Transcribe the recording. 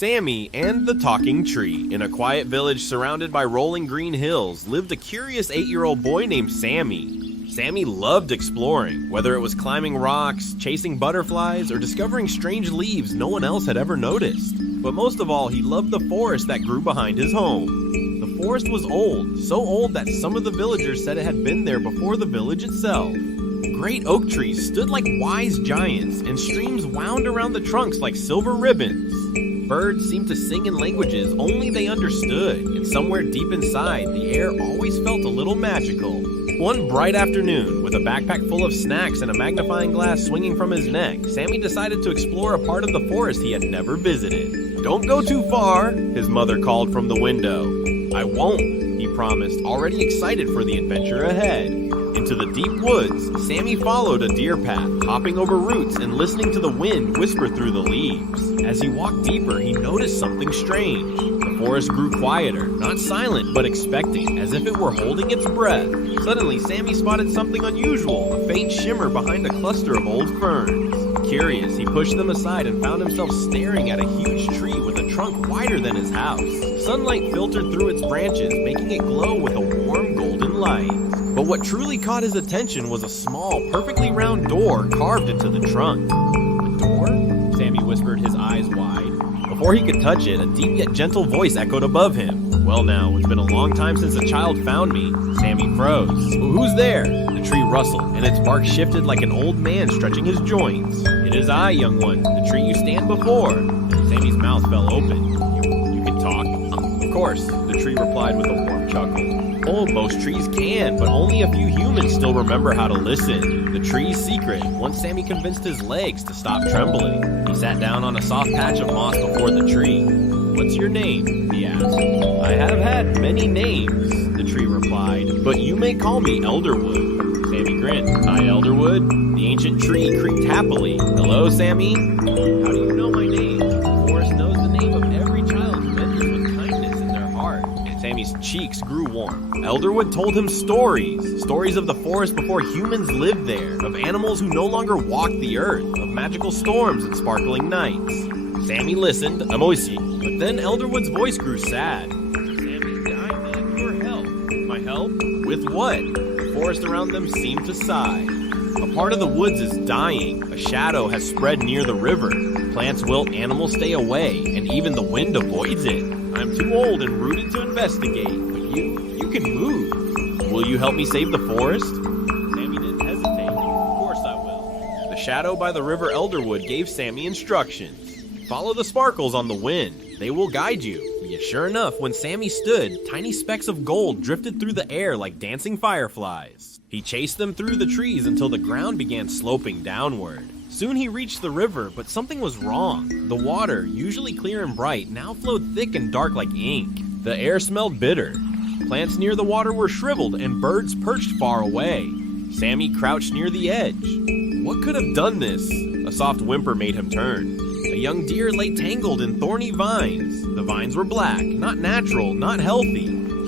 Sammy and the Talking Tree. In a quiet village surrounded by rolling green hills lived a curious 8-year-old boy named Sammy. Sammy loved exploring, whether it was climbing rocks, chasing butterflies, or discovering strange leaves no one else had ever noticed. But most of all, he loved the forest that grew behind his home. The forest was old, so old that some of the villagers said it had been there before the village itself. Great oak trees stood like wise giants, and streams wound around the trunks like silver ribbons. Birds seemed to sing in languages only they understood, and somewhere deep inside, the air always felt a little magical. One bright afternoon, with a backpack full of snacks and a magnifying glass swinging from his neck, Sammy decided to explore a part of the forest he had never visited. "Don't go too far," his mother called from the window. "I won't," he promised, already excited for the adventure ahead. Into the deep woods, Sammy followed a deer path, hopping over roots and listening to the wind whisper through the leaves. As he walked deeper, he noticed something strange. The forest grew quieter, not silent, but expecting, as if it were holding its breath. Suddenly, Sammy spotted something unusual, a faint shimmer behind a cluster of old ferns. Curious, he pushed them aside and found himself staring at a huge tree with a trunk wider than his house. Sunlight filtered through its branches, making it glow with a warm golden light. But what truly caught his attention was a small, perfectly round door carved into the trunk. "A door?" Sammy whispered, his eyes wide. Before he could touch it, a deep yet gentle voice echoed above him. "Well now, it's been a long time since a child found me." Sammy froze. "Who's there?" The tree rustled, and its bark shifted like an old man stretching his joints. "It is I, young one, the tree you stand before." Sammy's mouth fell open. You can talk?" "Of course," the tree replied with a warm chuckle. "Oh, most trees can, but only a few humans still remember how to listen." The tree's secret, once Sammy convinced his legs to stop trembling. He sat down on a soft patch of moss before the tree. "What's your name?" he asked. "I have had many names," the tree replied, "but you may call me Elderwood." Sammy grinned. "Hi, Elderwood." The ancient tree creaked happily. "Hello, Sammy." "How do you know my name?" "The forest knows the name of every child who enters with kindness in their heart." Sammy's cheeks grew warm. Elderwood told him stories of the forest before humans lived there, of animals who no longer walked the earth, of magical storms and sparkling nights. Sammy listened, but then Elderwood's voice grew sad. "Sammy, I need your help." "My help? With what?" The forest around them seemed to sigh. "A part of the woods is dying. A shadow has spread near the river. Plants wilt, animals stay away, and even the wind avoids it. I'm too old and rooted to investigate, but you can move. Will you help me save the forest?" Sammy didn't hesitate. "Of course I will." The shadow by the river Elderwood gave Sammy instructions. "Follow the sparkles on the wind. They will guide you." Yet sure enough, when Sammy stood, tiny specks of gold drifted through the air like dancing fireflies. He chased them through the trees until the ground began sloping downward. Soon he reached the river, but something was wrong. The water, usually clear and bright, now flowed thick and dark like ink. The air smelled bitter. Plants near the water were shriveled, and birds perched far away. Sammy crouched near the edge. What could have done this? A soft whimper made him turn. A young deer lay tangled in thorny vines. The vines were black, not natural, not healthy.